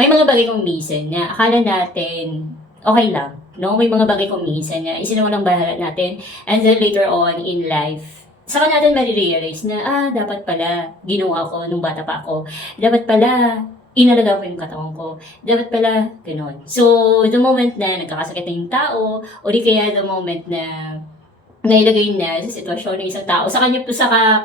May mga bagay kung minsan na akala natin okay lang, no? May mga bagay kung minsan na isinawalang bahala natin and then later on in life, saka natin marirealize na, dapat pala ginawa ko nung bata pa ako. Dapat pala inalaga ko yung katawan ko. Dapat pala, gano'n. So, the moment na nagkakasakit na yung tao, o di kaya the moment na nailagay na sa sitwasyon ng isang tao, saka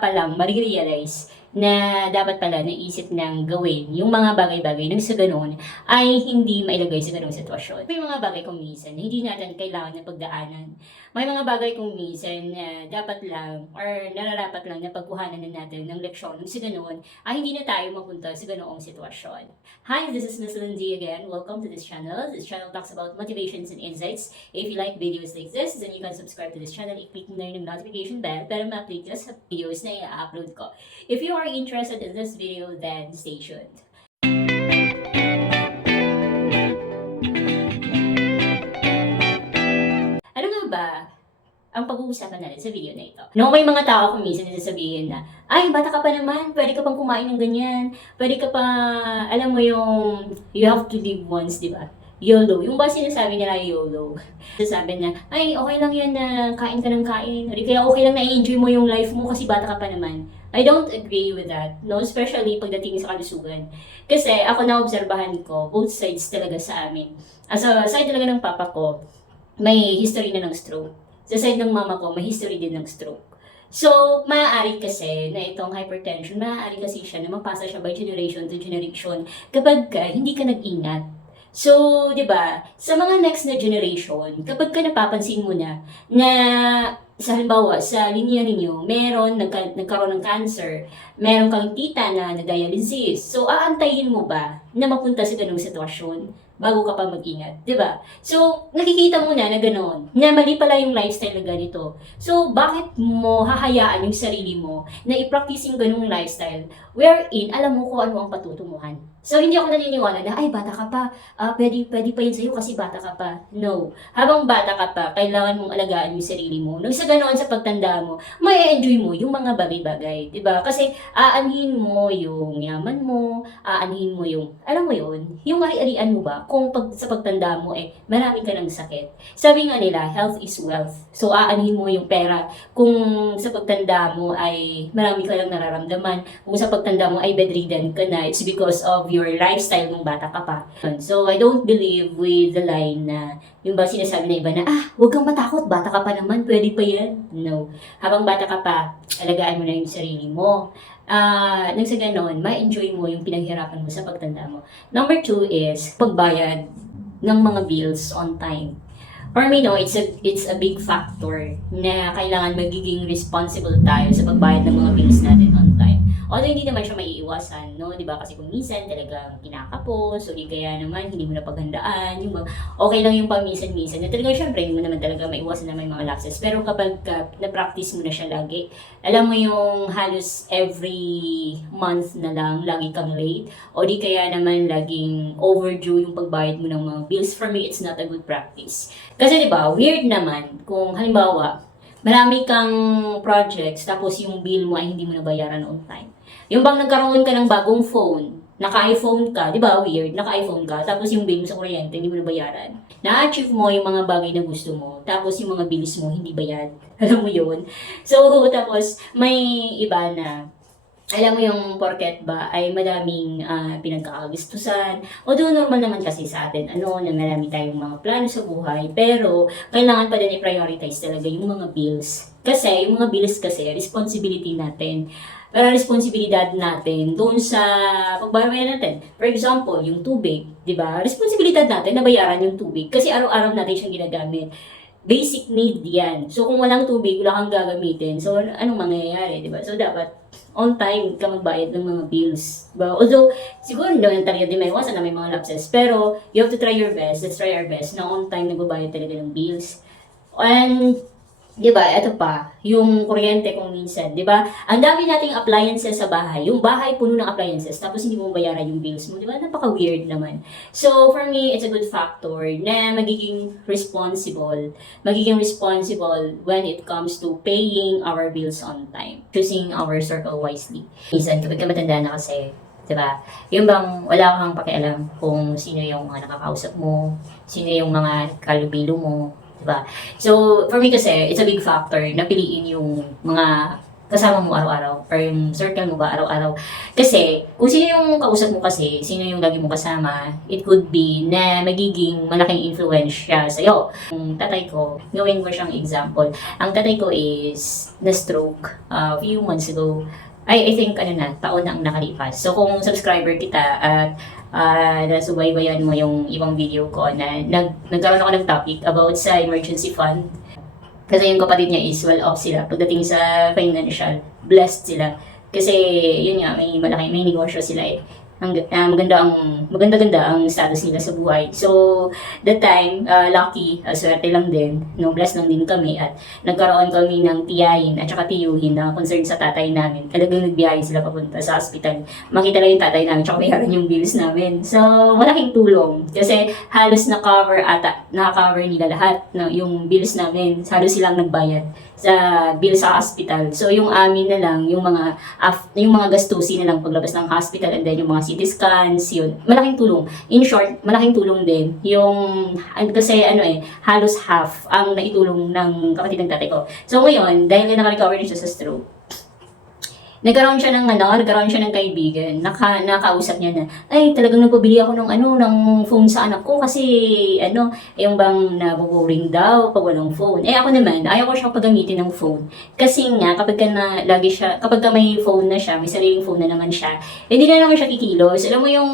pa lang marirealize na dapat pala naisip ng gawin yung mga bagay-bagay nang sa ganun ay hindi mailagay sa ganung sitwasyon. May mga bagay kung minsan na hindi natin kailangan na pagdaanan. May mga bagay kung minsan na dapat lang or nararapat lang na pagkuhanan na natin ng leksyon nang sa ganun ay hindi na tayo mapunta sa ganoong sitwasyon. Hi, this is Miss Lindsay again. Welcome to this channel. This channel talks about motivations and insights. If you like videos like this, then you can subscribe to this channel. I-click mo na yung notification bell para ma-update ka sa videos na i-upload ko. If you are interested in this video, then stay tuned. Ano nga ba ang pag-uusapan natin sa video na ito? No, may mga tao kung minsan nasasabihin na, ay, bata ka pa naman, pwede ka pang kumain ng ganyan, pwede ka pa, alam mo yung, you have to live once, di ba? YOLO. Yung ba sinasabi nila YOLO? Sasabi na, ay, okay lang yan na kain ka ng kain. Or kaya okay lang na i-enjoy mo yung life mo kasi bata ka pa naman. I don't agree with that. No? Especially pagdating sa kalusugan. Kasi ako na-obserbahan ko, both sides talaga sa amin. As a side talaga ng papa ko, may history na ng stroke. Sa side ng mama ko, may history din ng stroke. So, maaari kasi na itong hypertension, maaari kasi siya na mapasa siya by generation to generation kapag hindi ka nag-ingat. So, 'di ba, sa mga next na generation, kapag ka napapansin mo na sa halimbawa, sa linya ninyo, nagkaroon ng cancer, meron kang tita na na-dialysis. So, aantayin mo ba na mapunta sa ganung sitwasyon bago ka pa mag-ingat, 'di ba? So, nakikita mo na ganoon, na mali pala yung lifestyle na ganito. So, bakit mo hahayaan yung sarili mo na i-practice yung ganung lifestyle wherein alam mo kung ano ang patutunguhan? So, hindi ako naniniwala na, ay, bata ka pa, pwede pa yun sa'yo kasi bata ka pa. No. Habang bata ka pa, kailangan mong alagaan yung sarili mo. Nung sa ganoon, sa pagtanda mo, may enjoy mo yung mga bagay-bagay. Diba? Kasi, aanhin mo yung yaman mo, aanhin mo yung, alam mo yun, yung ari-arian mo ba, kung sa pagtanda mo, marami ka ng sakit. Sabi nga nila, health is wealth. So, aanhin mo yung pera. Kung sa pagtanda mo ay marami ka lang nararamdaman, kung sa pagtanda mo ay bedridden ka na, it's because of your lifestyle nung bata ka pa. So, I don't believe with the line na yung ba sinasabi na iba na, huwag kang matakot, bata ka pa naman, pwede pa yan. No. Habang bata ka pa, alagaan mo na yung sarili mo. Nang sa ganon, ma-enjoy mo yung pinaghirapan mo sa pagtanda mo. Number 2 is pagbayad ng mga bills on time. For me, no, it's a big factor na kailangan magiging responsible tayo sa pagbayad ng mga bills natin on time. Although hindi naman siya maiiwasan, no? 'Di ba? Kasi kung minsan talagang kinakapos, o di kaya naman hindi mo na paghandaan, yung okay lang yung paminsan-minsan. Na talagang syempre hindi mo naman talaga maiwasan na may mga lapses. Pero kapag na-practice mo na siya lagi, alam mo yung halos every month na lang, lagi kang late, o di kaya naman laging overdue yung pagbayad mo ng mga bills. For me, it's not a good practice. Kasi 'di ba, weird naman kung halimbawa, marami kang projects tapos yung bill mo ay hindi mo nabayaran on time. Yung bang nagkaroon ka ng bagong phone, naka-iPhone ka, di ba, weird, naka-iPhone ka, tapos yung bill mo sa kuryente, hindi mo nabayaran. Na-achieve mo yung mga bagay na gusto mo, tapos yung mga bills mo, hindi bayad. Alam mo yun? So, tapos, may iba na, alam mo yung porket ba, ay madaming pinagkakagustusan. Although normal naman kasi sa atin, na marami tayong mga plano sa buhay, pero kailangan pa din i-prioritize talaga yung mga bills. Kasi, yung mga bills kasi, responsibility natin. Responsibilidad natin doon sa pagbayaran natin. For example, yung tubig, di ba? Responsibilidad natin na bayaran yung tubig kasi araw-araw natin siyang ginagamit. Basic need yan. So, kung walang tubig, wala kang gagamitin. So, anong mangyayari, di ba? So, dapat on time ka magbayad ng mga bills. Diba? Although, siguro hindi naman talaga di may iwasan na may mga lapses. Pero, you have to try your best. Let's try our best na on time nagbabayad talaga ng bills. And, di ba, ito pa, yung kuryente kung minsan, di ba? Ang dami nating appliances sa bahay. Yung bahay puno ng appliances, tapos hindi mo bayaran yung bills mo, di ba? Napaka-weird naman. So, for me, it's a good factor na magiging responsible when it comes to paying our bills on time. Choosing our circle wisely. Minsan, kapag ka matanda na kasi, Diba? Yung bang wala kang pakialam kung sino yung mga nakakausap mo, sino yung mga kalubilo mo, diba? So, for me kasi, it's a big factor na piliin yung mga kasama mo araw-araw or yung circle mo ba araw-araw. Kasi, kung sino yung kausap mo kasi, sino yung lagi mo kasama, it could be na magiging malaking influence siya sa'yo. Yung tatay ko, gawin ko siyang example. Ang tatay ko is na-stroke a few months ago. I think, taon na ang nakalipas. So, kung subscriber kita at nasubaybayan mo yung ibang video ko na nagkaroon ako ng topic about sa emergency fund. Kasi yung kapatid niya is well-off sila pagdating sa financial. Blessed sila. Kasi, yun nga, may negosyo sila eh. Maganda-ganda ang status nila sa buhay. So, that time, lucky, swerte lang din, no, blessed lang din kami at nagkaroon kami ng tiyahin at saka tiyuhin na concern sa tatay namin. Talagang nagbiyahe sila papunta sa hospital. Makita lang yung tatay namin tsaka bayaran yung bills namin. So, malaking tulong kasi halos naka-cover nila lahat, no, yung bills namin. Halos silang nagbayad sa bill sa hospital. So, yung amin na lang, yung mga gastusin na lang paglabas ng hospital and then yung mga CT scans, yun. Malaking tulong. In short, malaking tulong din. Kasi halos half ang naitulong ng kapatid ng tatay ko. So, ngayon, dahil naka-recover din siya sa stroke, nagkaroon siya ng kaibigan, nakausap niya na, ay, talagang nagpabili ako ng phone sa anak ko kasi, yung bang nabuboring daw pag walang phone. Eh, ako naman, ayaw ko siyang pagamitin ng phone. Kasi nga, kapag may phone na siya, may sariling phone na naman siya, hindi na naman siya kikilos. Alam mo yung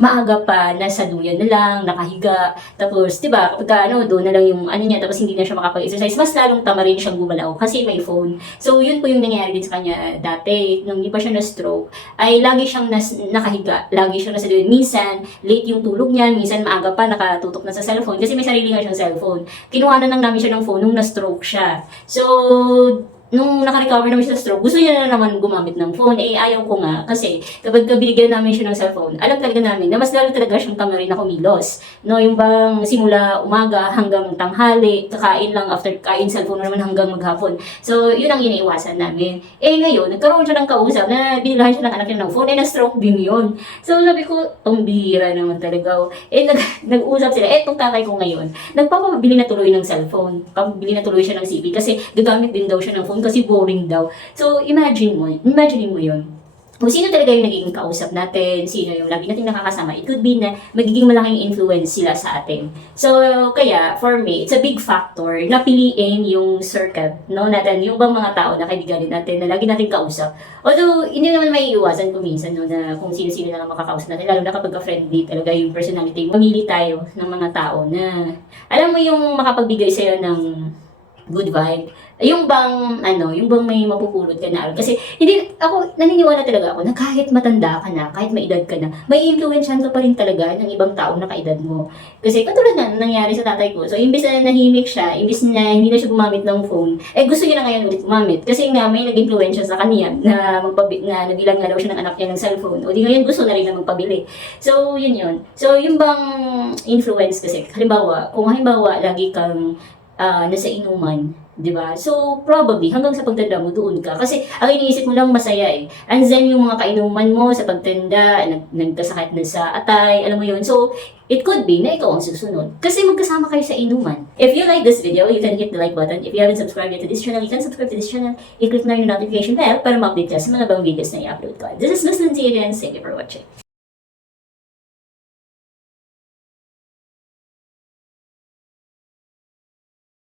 maaga pa, nasa duyan na lang, nakahiga, tapos, diba, kapag doon na lang yung niya, tapos hindi na siya makapag-exercise, mas lalong tama rin siyang gumalaw kasi may phone. So, yun po yung nangyari din sa kanya dati, nung hindi pa siya na-stroke, ay lagi siyang nakahiga, lagi siyang nasa duyan. Minsan, late yung tulog niya, minsan maaga pa, nakatutok na sa cellphone, kasi may sarili nga siyang cellphone. Kinuha na lang namin siya ng phone nung na-stroke siya. So, nung naka-recover naman siya sa stroke, gusto niya na naman gumamit ng phone. Eh, ayaw ko nga. Kasi, kapag binigyan namin siya ng cellphone, alam talaga namin na mas lalo talaga siyang tamarin na kumilos. No, yung bang simula umaga hanggang tanghali, kakain lang after kain, cellphone na naman hanggang maghapon. So, yun ang iniiwasan namin. Eh, ngayon, nagkaroon siya ng kausap na binilahan siya ng anak niya ng phone, eh, na-stroke din yun. So, sabi ko, ang bihira naman talaga. Eh, nag-usap sila. Eh, itong tatay ko ngayon, nagpapabili na tuloy ng cellphone. Pabili na tuloy siya ng CP kasi gagamit din daw siya ng phone kasi boring daw. So, imagine mo yun. Kung sino talaga yung nagiging kausap natin, sino yung lagi natin nakakasama, it could be na magiging malaking influence sila sa atin. So, kaya, for me, it's a big factor na piliin yung circle, no, natin, yung bang mga tao na kaibiganin natin, na lagi natin kausap. Although, hindi naman may iwasan kung minsan, no, na kung sino-sino na makakausap natin, lalo na kapag friendly talaga yung personality. Mamili tayo ng mga tao na, alam mo yung makapagbigay sa'yo ng good vibe. Yung bang may mapupulot ka na. Kasi, naniniwala talaga ako na kahit matanda ka na, kahit may edad ka na, may influensyan ka pa rin talaga ng ibang tao na kaedad mo. Kasi, katulad na nangyari sa tatay ko. So, imbis na nahimik siya, imbis na hindi na siya gumamit ng phone, eh gusto niya na ngayon ulit gumamit. Kasi nga, may nag-influensya sa kanya na nabilang nga daw siya ng anak niya ng cellphone. O di ngayon gusto na rin na magpabili. So, yun. So, yung bang influence kasi, kung halimbawa, lagi kang nasa inuman, di ba? So, probably, hanggang sa pagtanda mo, doon ka. Kasi, ang iniisip mo lang masaya eh. And then, yung mga kainuman mo sa pagtanda, nagkasakit na sa atay, alam mo yun. So, it could be na ikaw ang susunod. Kasi magkasama kayo sa inuman. If you like this video, you can hit the like button. If you haven't subscribed yet to this channel, you can subscribe to this channel. I-click na yung notification bell para ma-update ka sa mga bagong videos na i-upload ko. This is Miss Lindsay again. Thank you for watching.